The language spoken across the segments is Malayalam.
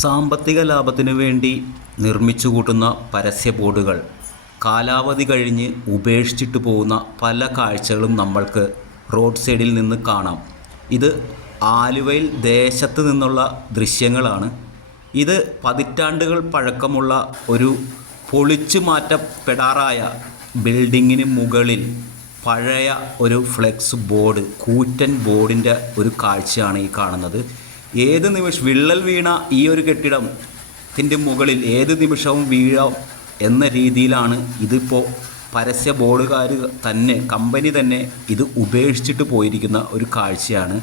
സാമ്പത്തിക ലാഭത്തിനു വേണ്ടി നിർമ്മിച്ചു കൂട്ടുന്ന പരസ്യ ബോർഡുകൾ കാലാവധി കഴിഞ്ഞ് ഉപേക്ഷിച്ചിട്ട് പോകുന്ന പല കാഴ്ചകളും നമ്മൾക്ക് റോഡ് സൈഡിൽ നിന്ന് കാണാം. ഇത് ആലുവയിൽ ദേശത്ത് നിന്നുള്ള ദൃശ്യങ്ങളാണ്. ഇത് പതിറ്റാണ്ടുകൾ പഴക്കമുള്ള ഒരു പൊളിച്ചു മാറ്റപ്പെടാറായ ബിൽഡിങ്ങിന് മുകളിൽ പഴയ ഒരു ഫ്ലെക്സ് ബോർഡ്, കൂറ്റൻ ബോർഡിൻ്റെ ഒരു കാഴ്ചയാണ് ഈ കാണുന്നത്. ഏത് നിമിഷം വിള്ളൽ വീണ ഈ ഒരു കെട്ടിടത്തിൻ്റെ മുകളിൽ ഏത് നിമിഷവും വീഴാം എന്ന രീതിയിലാണ് ഇതിപ്പോൾ പരസ്യ ബോർഡുകാർ തന്നെ, കമ്പനി തന്നെ ഇത് ഉപേക്ഷിച്ചിട്ട് പോയിരിക്കുന്ന ഒരു കാഴ്ചയാണ്.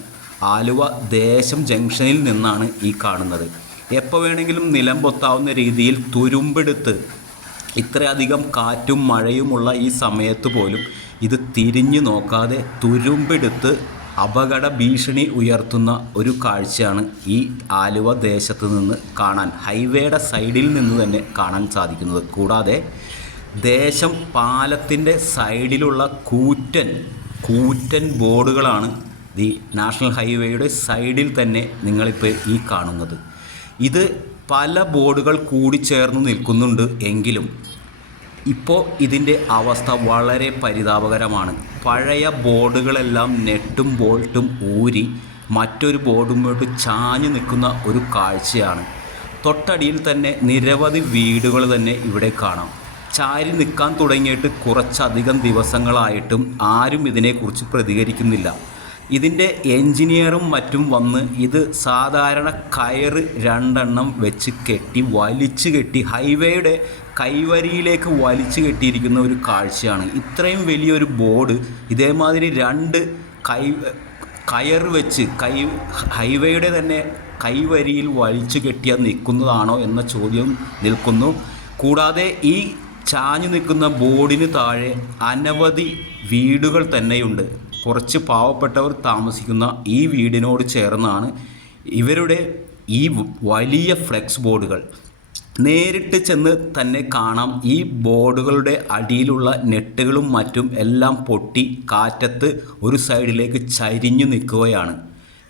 ആലുവ ദേശം ജംഗ്ഷനിൽ നിന്നാണ് ഈ കാണുന്നത്. എപ്പോൾ വേണമെങ്കിലും നിലം പൊത്താവുന്ന രീതിയിൽ തുരുമ്പെടുത്ത്, ഇത്രയധികം കാറ്റും മഴയുമുള്ള ഈ സമയത്ത് പോലും ഇത് തിരിഞ്ഞു നോക്കാതെ തുരുമ്പെടുത്ത് അപകട ഭീഷണി ഉയർത്തുന്ന ഒരു കാഴ്ചയാണ് ഈ ആലുവ ദേശത്ത് നിന്ന് കാണാൻ, ഹൈവേയുടെ സൈഡിൽ നിന്ന് തന്നെ കാണാൻ സാധിക്കുന്നത്. കൂടാതെ ദേശം പാലത്തിൻ്റെ സൈഡിലുള്ള കൂറ്റൻ ബോർഡുകളാണ് ഈ നാഷണൽ ഹൈവേയുടെ സൈഡിൽ തന്നെ നിങ്ങളിപ്പോൾ ഈ കാണുന്നത്. ഇത് പല ബോർഡുകൾ കൂടിച്ചേർന്ന് നിൽക്കുന്നുണ്ട് എങ്കിലും ഇപ്പോൾ ഇതിൻ്റെ അവസ്ഥ വളരെ പരിതാപകരമാണ്. പഴയ ബോർഡുകളെല്ലാം നെട്ടും ബോൾട്ടും ഊരി മറ്റൊരു ബോർഡുമായിട്ട് ചാഞ്ഞു നിൽക്കുന്ന ഒരു കാഴ്ചയാണ്. തൊട്ടടിയിൽ തന്നെ നിരവധി വീടുകൾ തന്നെ ഇവിടെ കാണാം. ചാരി നിൽക്കാൻ തുടങ്ങിയിട്ട് കുറച്ചധികം ദിവസങ്ങളായിട്ടും ആരും ഇതിനെക്കുറിച്ച് പ്രതികരിക്കുന്നില്ല. ഇതിൻ്റെ എൻജിനീയറും മറ്റും വന്ന് ഇത് സാധാരണ കയറ് 2 എണ്ണം വെച്ച് വലിച്ചു കെട്ടി ഹൈവേയുടെ കൈവരിയിലേക്ക് വലിച്ചു കെട്ടിയിരിക്കുന്ന ഒരു കാഴ്ചയാണ്. ഇത്രയും വലിയൊരു ബോർഡ് ഇതേമാതിരി 2 കയർ വെച്ച് ഹൈവേയുടെ തന്നെ കൈവരിയിൽ വലിച്ചു കെട്ടിയാൽ നിൽക്കുന്നതാണോ എന്ന ചോദ്യം നിൽക്കുന്നു. കൂടാതെ ഈ ചാഞ്ഞു നിൽക്കുന്ന ബോർഡിന് താഴെ അനവധി വീടുകൾ തന്നെയുണ്ട്. കുറച്ച് പാവപ്പെട്ടവർ താമസിക്കുന്ന ഈ വീടിനോട് ചേർന്നാണ് ഇവരുടെ ഈ വലിയ ഫ്ലെക്സ് ബോർഡുകൾ. നേരിട്ട് ചെന്ന് തന്നെ കാണാം, ഈ ബോർഡുകളുടെ അടിയിലുള്ള നെട്ടുകളും മറ്റും എല്ലാം പൊട്ടി കാറ്റത്ത് ഒരു സൈഡിലേക്ക് ചരിഞ്ഞു നിൽക്കുകയാണ്.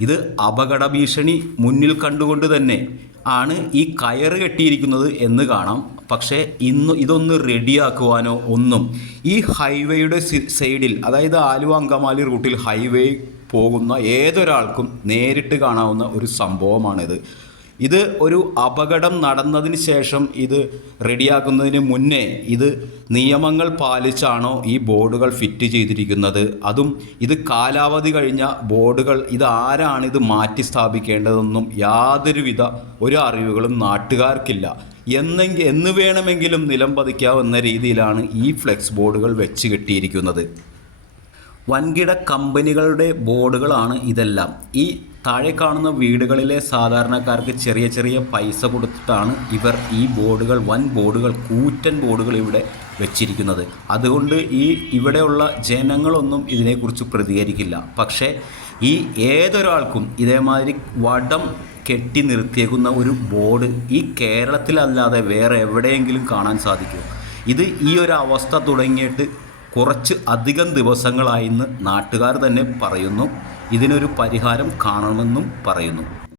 ഇത് അപകട ഭീഷണി മുന്നിൽ കണ്ടുകൊണ്ട് തന്നെ ആണ് ഈ കയറ് കെട്ടിയിരിക്കുന്നത് എന്ന് കാണാം. പക്ഷേ ഇതൊന്ന് റെഡിയാക്കുവാനോ ഒന്നും ഈ ഹൈവേയുടെ സൈഡിൽ, അതായത് ആലുവ അങ്കമാലി റൂട്ടിൽ ഹൈവേ പോകുന്ന ഏതൊരാൾക്കും നേരിട്ട് കാണാവുന്ന ഒരു സംഭവമാണിത്. ഇത് ഒരു അപകടം നടന്നതിന് ശേഷം ഇത് റെഡിയാക്കുന്നതിന് മുന്നേ ഇത് നിയമങ്ങൾ പാലിച്ചാണോ ഈ ബോർഡുകൾ ഫിറ്റ് ചെയ്തിരിക്കുന്നത്, അതും ഇത് കാലാവധി കഴിഞ്ഞ ബോർഡുകൾ, ഇത് ആരാണ് ഇത് മാറ്റി സ്ഥാപിക്കേണ്ടതെന്നും യാതൊരുവിധ ഒരു അറിവുകളും നാട്ടുകാർക്കില്ല. എന്ന് വേണമെങ്കിലും നിലം പതിക്കാവുന്ന രീതിയിലാണ് ഈ ഫ്ലെക്സ് ബോർഡുകൾ വെച്ച് കെട്ടിയിരിക്കുന്നത്. വൻകിട കമ്പനികളുടെ ബോർഡുകളാണ് ഇതെല്ലാം. ഈ താഴെ കാണുന്ന വീടുകളിലെ സാധാരണക്കാർക്ക് ചെറിയ പൈസ കൊടുത്തിട്ടാണ് ഇവർ ഈ ബോർഡുകൾ, കൂറ്റൻ ബോർഡുകൾ ഇവിടെ വെച്ചിരിക്കുന്നത്. അതുകൊണ്ട് ഇവിടെയുള്ള ജനങ്ങളൊന്നും ഇതിനെക്കുറിച്ച് പ്രതികരിക്കില്ല. പക്ഷേ ഈ ഏതൊരാൾക്കും ഇതേമാതിരി വടം കെട്ടി നിർത്തിയേക്കുന്ന ഒരു ബോർഡ് ഈ കേരളത്തിലല്ലാതെ വേറെ എവിടെയെങ്കിലും കാണാൻ സാധിക്കുമോ? ഇത് ഈ ഒരു അവസ്ഥ തുടങ്ങിയിട്ട് കുറച്ച് അധികം ദിവസങ്ങളായെന്ന് നാട്ടുകാർ തന്നെ പറയുന്നു. ഇതിനൊരു പരിഹാരം കാണണമെന്നും പറയുന്നു.